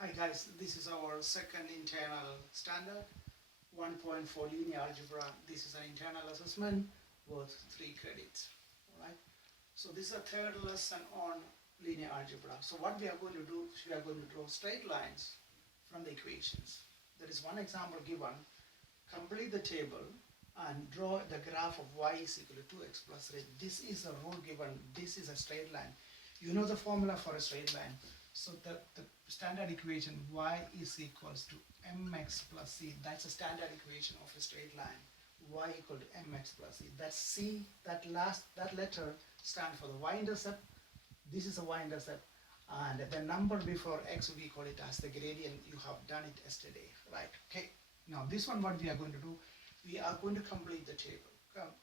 Hi guys, this is our second internal standard, 1.4 linear algebra. This is an internal assessment worth 3 credits. Alright, so this is a third lesson on linear algebra. So what we are going to do, we are going to draw straight lines from the equations. There is one example given. Complete the table and draw the graph of y is equal to 2x plus 3. This is a rule given. This is a straight line. You know the formula for a straight line. So the standard equation y is equals to mx plus c. That's a standard equation of a straight line. Y equal to mx plus c. That c, that letter stands for the y-intercept. This is a y-intercept. And the number before x, we call it as the gradient. You have done it yesterday, right? Okay. Now this one, what we are going to do, we are going to complete the table,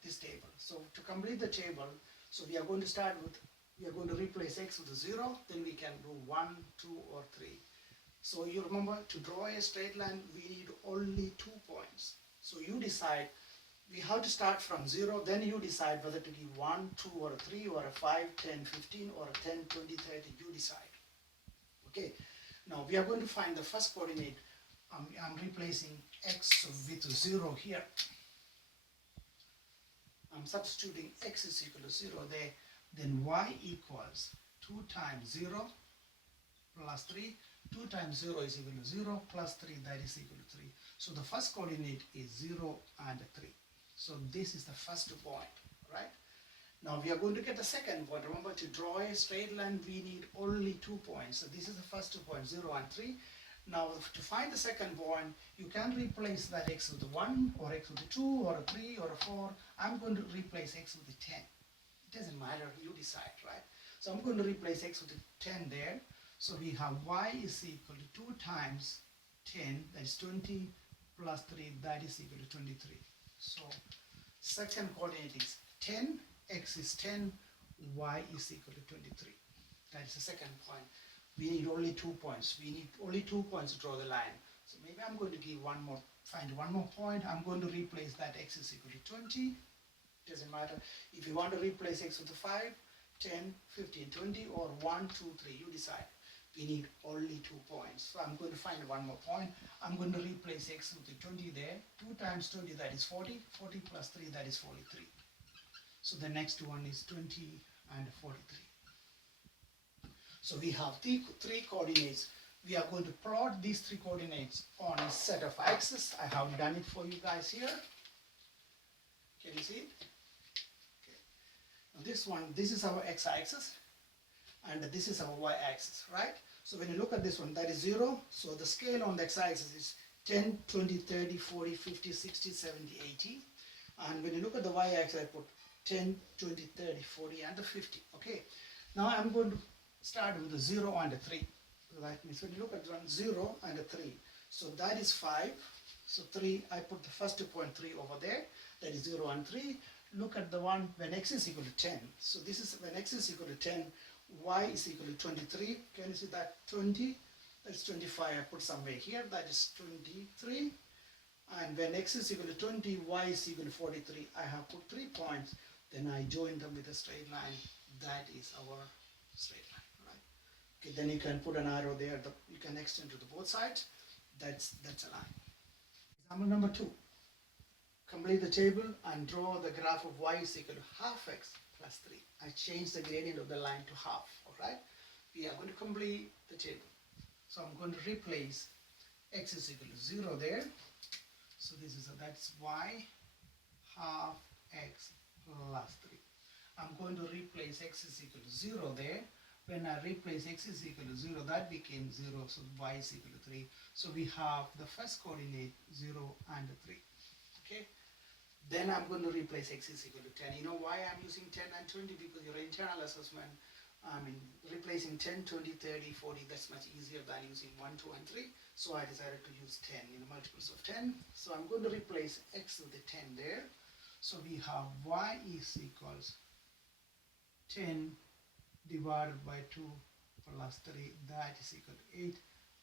this table. So to complete the table, so we are going to start with, we are going to replace x with a 0, then we can do 1, 2 or 3. So you remember, to draw a straight line, we need only 2 points. So you decide, we have to start from 0, then you decide whether to give 1, 2 or a 3 or a 5, 10, 15 or a 10, 20, 30, you decide. Okay, now we are going to find the first coordinate. I'm replacing x with 0 here. I'm substituting x is equal to 0 there. Then y equals 2 times 0 plus 3. 2 times 0 is equal to 0 plus 3, that is equal to 3. So the first coordinate is 0 and 3. So this is the first point, right? Now we are going to get the second point. Remember, to draw a straight line, we need only 2 points. So this is the first 2 points, 0 and 3. Now to find the second point, you can replace that x with a 1 or x with a 2 or a 3 or a 4. I'm going to replace x with a 10. It doesn't matter, you decide, right? So I'm going to replace x with a 10 there. So we have y is equal to 2 times 10, that is 20, plus 3, that is equal to 23. So second coordinate is 10, x is 10, y is equal to 23. That is the second point. We need only 2 points. We need only 2 points to draw the line. So maybe I'm going to give find one more point. I'm going to replace that x is equal to 20. Doesn't matter. If you want to replace x with a 5, 10, 15, 20 or 1, 2, 3, you decide. We need only 2 points. So I'm going to find one more point. I'm going to replace x with the 20 there. 2 times 20, that is 40. 40 plus 3, that is 43. So the next one is 20 and 43. So we have three coordinates. We are going to plot these 3 coordinates on a set of axes. I have done it for you guys here. Can you see it? Okay. Now this one, this is our x-axis and this is our y-axis, right? So when you look at this one, that is 0. So the scale on the x-axis is 10, 20, 30, 40, 50, 60, 70, 80. And when you look at the y-axis, I put 10, 20, 30, 40 and the 50. Okay. Now I'm going to start with a 0 and a 3. So that means when you look at one, 0 and a 3. So that is 5. So 3, I put the first point 3 over there. That is 0 and 3. Look at the one when x is equal to 10. So this is when x is equal to 10, y is equal to 23. Can you see that? 20. That's 25. I put somewhere here. That is 23. And when x is equal to 20, y is equal to 43. I have put 3 points. Then I join them with a straight line. That is our straight line. Okay, then you can put an arrow there, you can extend to the both sides. That's a line. Example number 2. Complete the table and draw the graph of y is equal to half x plus 3. I change the gradient of the line to half, alright? We are going to complete the table. So I'm going to replace x is equal to 0 there. So that's y half x plus 3. I'm going to replace x is equal to 0 there. When I replace x is equal to 0, that became 0, so y is equal to 3. So we have the first coordinate 0 and 3. Okay. Then I'm going to replace x is equal to 10. You know why I'm using 10 and 20? Because your internal assessment, replacing 10, 20, 30, 40, that's much easier than using 1, 2 and 3. So I decided to use 10, multiples of 10. So I'm going to replace x with the 10 there. So we have y is equals 10 divided by 2 plus 3, that is equal to 8,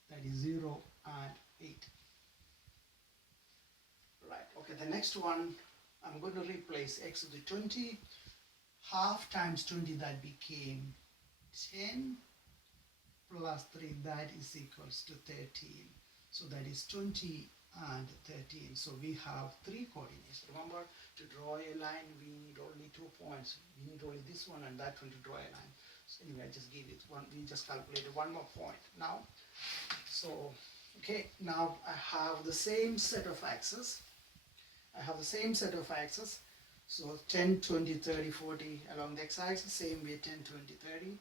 that is 0 and 8. Right, okay, the next one, I'm going to replace x with the 20, half times 20, that became 10 plus 3, that is equals to 13. So that is 20 and 13. So we have 3 coordinates. Remember, to draw a line, we need only 2 points. We need only this one and that one to draw a line. So anyway, I just gave it one. We just calculated one more point now. So, okay, now I have the same set of axes. So 10, 20, 30, 40 along the x-axis, same way 10, 20, 30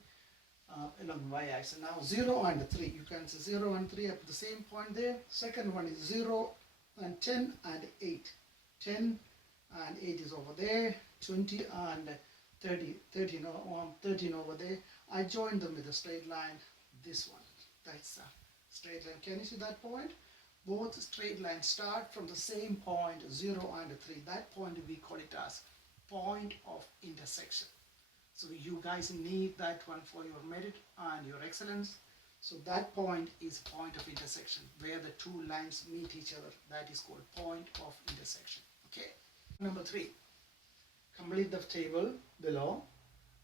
along y-axis. Now 0 and 3, you can see 0 and 3 at the same point there. Second one is 0 and 10 and 8. 10 and 8 is over there. 20 and 13 over there. I join them with a straight line. This one, that's a straight line. Can you see that point? Both straight lines start from the same point, 0 and 3. That point we call it as point of intersection. So you guys need that one for your merit and your excellence. So that point is point of intersection, where the two lines meet each other. That is called point of intersection. Okay. Number 3, complete the table below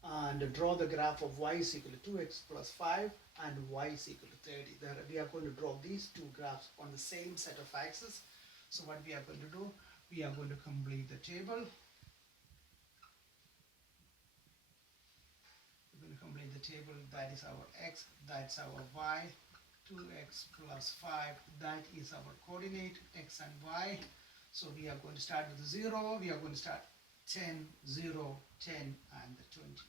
and draw the graph of y is equal to 2x plus 5 and y is equal to 30. There we are going to draw these two graphs on the same set of axes. So what we are going to do, we are going to complete the table. We're going to complete the table. That is our x, that's our y. 2x plus 5, that is our coordinate, x and y. So we are going to start with 0. We are going to start 10, 0, 10 and 20.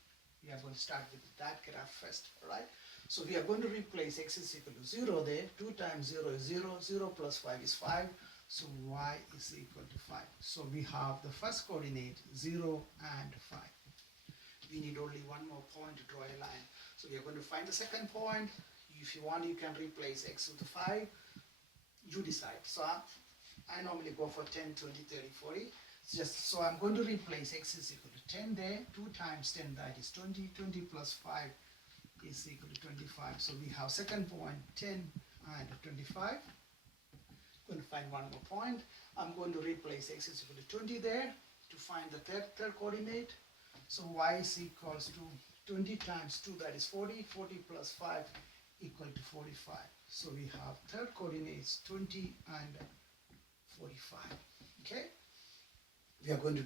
We are going to start with that graph first, alright? So we are going to replace x is equal to 0 there. 2 times 0 is 0. 0 plus 5 is 5. So y is equal to 5. So we have the first coordinate 0 and 5. We need only one more point to draw a line. So we are going to find the second point. If you want, you can replace x with 5. You decide. So I normally go for 10, 20, 30, 40. So I'm going to replace x is equal to 10 there. 2 times 10, that is 20. 20 plus 5 is equal to 25. So we have second point 10 and 25. I'm going to find one more point. I'm going to replace x is equal to 20 there to find the third coordinate. So y is equals to 20 times 2, that is 40. 40 plus 5 equal to 45. So we have third coordinates 20 and 45. Okay. We are going to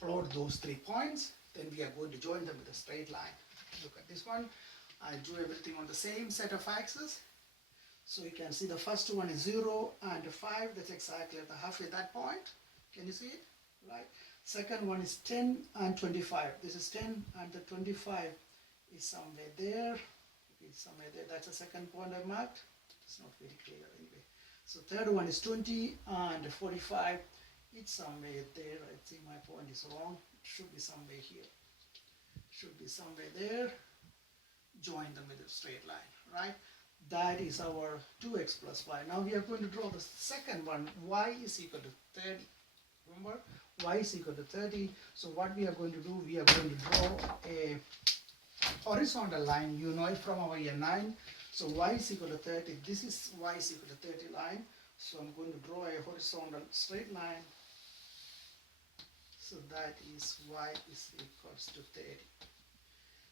plot those 3 points. Then we are going to join them with a straight line. Look at this one. I do everything on the same set of axes. So you can see the first one is 0 and 5. That's exactly at the halfway that point. Can you see it? Right. Second one is 10 and 25. This is 10 and the 25 is somewhere there. It's somewhere there. That's the second point I marked. It's not very clear anyway. So third one is 20 and 45. It's somewhere there. I think my point is wrong. It should be somewhere here. Should be somewhere there. Join them with a straight line, right? That is our 2x plus y. Now we are going to draw the second one. Y is equal to 30. Remember? Y is equal to 30. So what we are going to do, we are going to draw a horizontal line. You know it from our year 9. So y is equal to 30. This is y is equal to 30 line. So I'm going to draw a horizontal straight line. So that is y is equals to 30.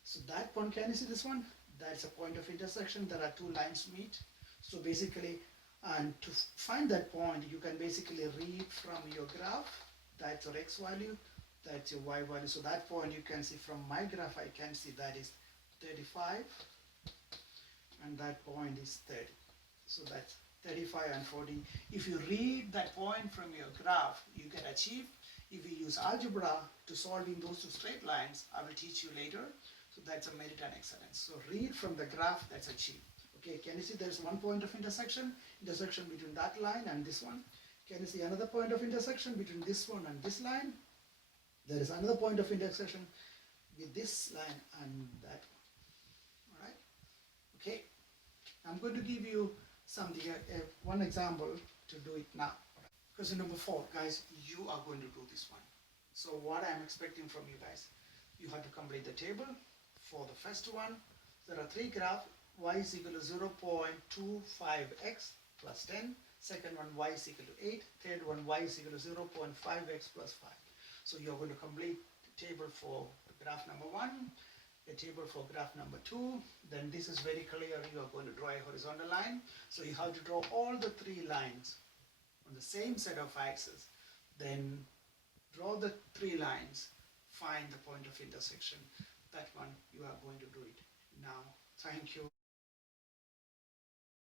So that point, can you see this one? That's a point of intersection. There are 2 lines meet. So basically, and to find that point, you can basically read from your graph. That's your x value, that's your y value. So that point you can see from my graph, I can see that is 35. And that point is 30. So that's 35 and 40. If you read that point from your graph, you can achieve. If you use algebra to solving those 2 straight lines, I will teach you later. So that's a merit and excellence. So read from the graph, that's achieved. Okay, can you see there's one point of intersection between that line and this one? Can you see another point of intersection between this one and this line? There is another point of intersection with this line and that one. All right. Okay. I'm going to give you something, one example to do it now. Question number 4, guys, you are going to do this one. So what I'm expecting from you guys, you have to complete the table. For the first one, there are 3 graphs. Y is equal to 0.25x plus 10. Second one, y is equal to 8. Third one, y is equal to 0.5x plus 5. So you're going to complete the table for graph number 1. a table for graph number 2, then this is very clear. You are going to draw a horizontal line. So you have to draw all the 3 lines on the same set of axes. Then draw the 3 lines, find the point of intersection. That one you are going to do it now. Thank you.